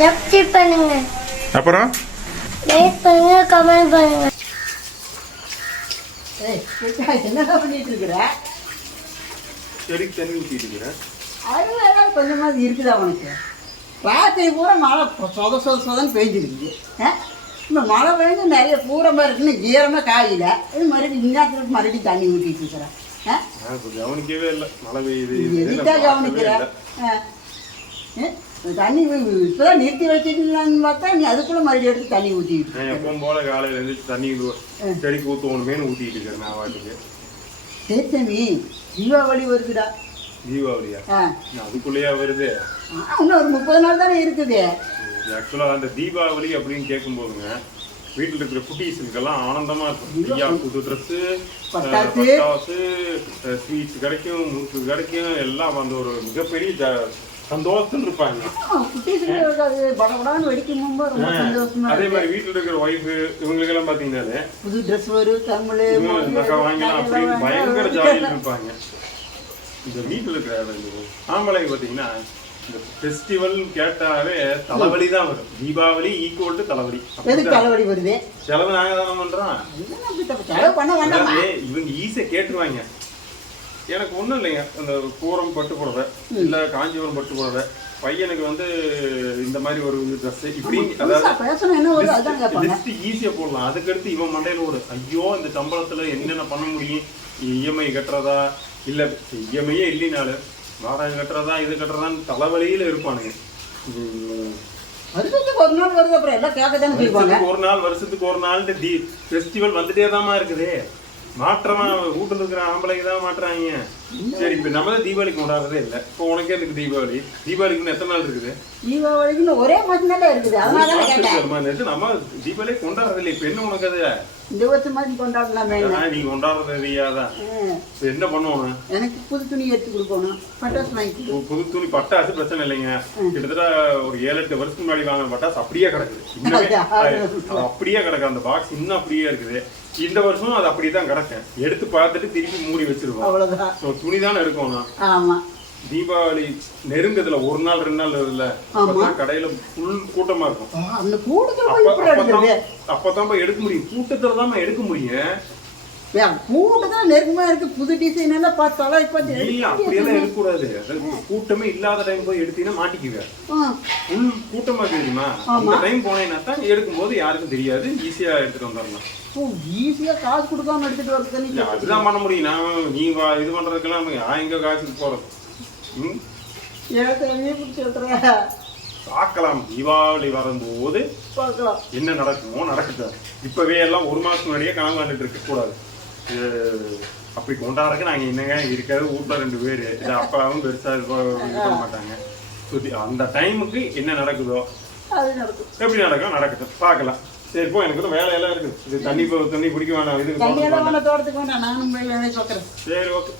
Subscribe பண்ணுங்க. அப்புறம்? Like பண்ணுங்க கமெண்ட் பண்ணுங்க. என்னடா பண்ணிட்டு இருக்கிற? செடிக்கு தண்ணி ஊற்றிட்டு அறிவு ஏதாவது கொஞ்சமாவது இருக்குதா உனக்கு? ராத்திரி பூரா மழை சொத சொத சொதன்னு பெஞ்சிருக்குது. ஆ? இப்போ மழை பெஞ்சு நிறைய பூரமாக இருக்குன்னு ஈரமாக காயில. இது மறுபடியும் இந்நேரத்துக்கு மறுபடியும் தண்ணி ஊற்றிட்டு இருக்கிறேன் கவனிக்கவே இல்லை. மழை பெய்யுது. இது தண்ணி இப்போதான் நிறுத்தி வச்சுக்கலான்னு பார்த்தா நீ அதுக்குள்ளே மறுபடியும் எடுத்து தண்ணி ஊற்றிக்கிட்டு நான் எப்பவும் போல காலையில எழுந்திரிச்சு தண்ணி செடிக்கு ஊற்றுவோணுமேனு ஊற்றிட்டு இருக்கிறேன் நான் வாட்டுக்கு சரி சாமி தீபாவளி வருதுடா. தீபாவளியா? அதுக்குள்ளேயா வருது? இன்னும் ஒரு முப்பது நாள் தானே இருக்குது. ஆக்சுவலாக அந்த தீபாவளி அப்படின்னு கேட்கும்போதுங்க வீட்டில் இருக்கிற குட்டீஸுக்கெல்லாம் ஆனந்தமா இருக்கும். ஐயா. புது ட்ரெஸ்ஸு. பட்டாசு. ஸ்வீட்ஸ் கிடைக்கும் முறுக்கு கிடைக்கும் எல்லாம் அந்த ஒரு மிகப்பெரிய சந்தோஷத்துல இருப்பாங்க. அது படபடான்னு வெடிக்கும் போது ரொம்ப சந்தோஷமா அதே இருக்கு. மாதிரி வீட்டில் இருக்கிற ஒய்ஃபு இவங்களுக்கெல்லாம் பார்த்தீங்கன்னா புது ட்ரெஸ் வரும் வாங்கலாம் அப்படின்னு பயங்கர ஜாலியில் இருப்பாங்க. இந்த வீட்டில் இருக்கிற ஆம்பளை பார்த்தீங்கன்னா இந்த ஃபெஸ்டிவல் கேட்டாவே தலைவலி தான் வரும். தீபாவளி ஈக்குவல் டு தலைவலி. எதுக்கு தலைவலி வருது? செலவு நாங்க தானே பண்றோம் இவங்க ஈஸியா கேட்டுருவாங்க. எனக்கு ஒண்ணும் இல்லைங்க. அந்த கூரம் பட்டு புடவை இல்ல காஞ்சிபுரம் பட்டு புடவை. பையனுக்கு வந்து இந்த மாதிரி ஒரு ட்ரெஸ் இப்படி புதுசா பேசணும் என்ன வருது அதுதான் கேட்பாங்க. லிஸ்ட் ஈஸியா போடலாம். அதுக்கடுத்து இவன் மண்டையில ஒரு ஐயோ இந்த சம்பளத்துல என்னென்ன பண்ண முடியும்? இஎம்ஐ கட்டுறதா? இல்ல இஎம்ஐயே இல்லைனாலும் வாடகை கட்டுறதா இது கட்டுறதான்னு தலைவலியில இருப்பானுங்க. வருஷத்துக்கு ஒரு நாள் வருது அப்புறம் எல்லாம் கேட்க தானே செய்வாங்க. வருஷத்துக்கு ஒரு நாள் வருஷத்துக்கு ஒரு நாள் ஃபெஸ்டிவல் வந்துட்டே தாமா இருக்குது. மாற்றமா வீட்டில் இருக்கிற ஆம்பளைக்கு தான் மாட்டுறாங்க. சரி இப்ப நம்ம தான் தீபாவளி கொண்டாடுறதே இல்லை. இப்போ உனக்கே இருக்கு தீபாவளி? தீபாவளிக்கு இன்னும் எத்தனை நாள் இருக்குது? தீபாவளிக்குன்னு ஒரே மாசம் தானே இருக்குது. அதனால கேட்டேன். நம்ம தீபாவளி கொண்டாடுறது இல்லை. இப்ப என்ன உனக்கு அது? இந்த வருஷம் மாதிரி கொண்டாடலாமே. ஆனா, நீ கொண்டாடுறது தெரியாதான் ம். இப்ப என்ன பண்ணுவோம் எனக்கு புது துணி எடுத்து கொடுக்கணும். பட்டாசு வாங்கி கொடு. பு- புது துணி பட்டாசு பிரச்சனை இல்லைங்க. கிட்டத்தட்ட ஒரு ஏழு எட்டு வருஷத்துக்கு முன்னாடி வாங்கின பட்டாசு அப்படியே கிடக்குது. அப்படியே கிடக்கு. அந்த பாக்ஸ் இன்னும் அப்படியே இருக்குது. இந்த வருஷம் அது அப்படியே தான் கிடக்கும் எடுத்து பார்த்துட்டு திருப்பி மூடி வச்சிருவோம். அவ்வளவுதான். துணி தானே எடுக்கணும் ஆமா. தீபாவளி நெருங்குதுல ஒரு நாள் ரெண்டு நாள் இல்ல அப்பதான் கடையில ஃபுல் கூட்டமா இருக்கும். அந்த கூட்டத்தில் அப்பதான் போய் எடுக்க முடியும். கூட்டத்துல தான் எடுக்க முடியும். கூட்டத்தில் நெருக்கமா இருக்கு. புது டிசைன் எல்லாம் இப்போ இல்ல அப்படியெல்லாம் எடுக்கக்கூடாது கூட்டமே இல்லாத டைம் போய் எடுத்தீங்கன்னா மாட்டிக்குவேன் இருக்கு தெரியுமா? அந்த டைம் போனேன்னா தான் எடுக்கும்போது யாருக்கும் தெரியாது. ஈஸியா எடுத்துட்டு வந்துடலாம். ஓ ஈஸியா காசு கொடுக்காம எடுத்துட்டு வரதுன்னு அதுதான் பண்ண முடியும். நான் நீ வா- இது பண்றதுக்கெல்லாம் நான் எங்க காசுக்கு போறது ம்? ஏற்கனவே பிடிச்சி விட்டுற பார்க்கலாம். தீபாவளி வரும்போது என்ன நடக்குமோ நடக்கட்டும். இப்பவே எல்லாம் ஒரு மாசம் முன்னாடியே கனவு கண்டுட்டு இருக்க கூடாது இது அப்படி கொண்டாடுறதுக்கு நாங்க என்னங்க இருக்காது வீட்டுல ரெண்டு பேரு. இது அப்பாவும் பெருசா இது ப- பண்ண மாட்டாங்க. சுத்தி அந்த டைமுக்கு என்ன நடக்குதோ எப்படி நடக்கும் நடக்கட்டும் பார்க்கலாம். சரி இப்போ எனக்கு இன்னும் வேலையெல்லாம் இருக்குது இது தண்ணி போ- தண்ணி பிடிக்க வேணாம் இது சரி ஓகே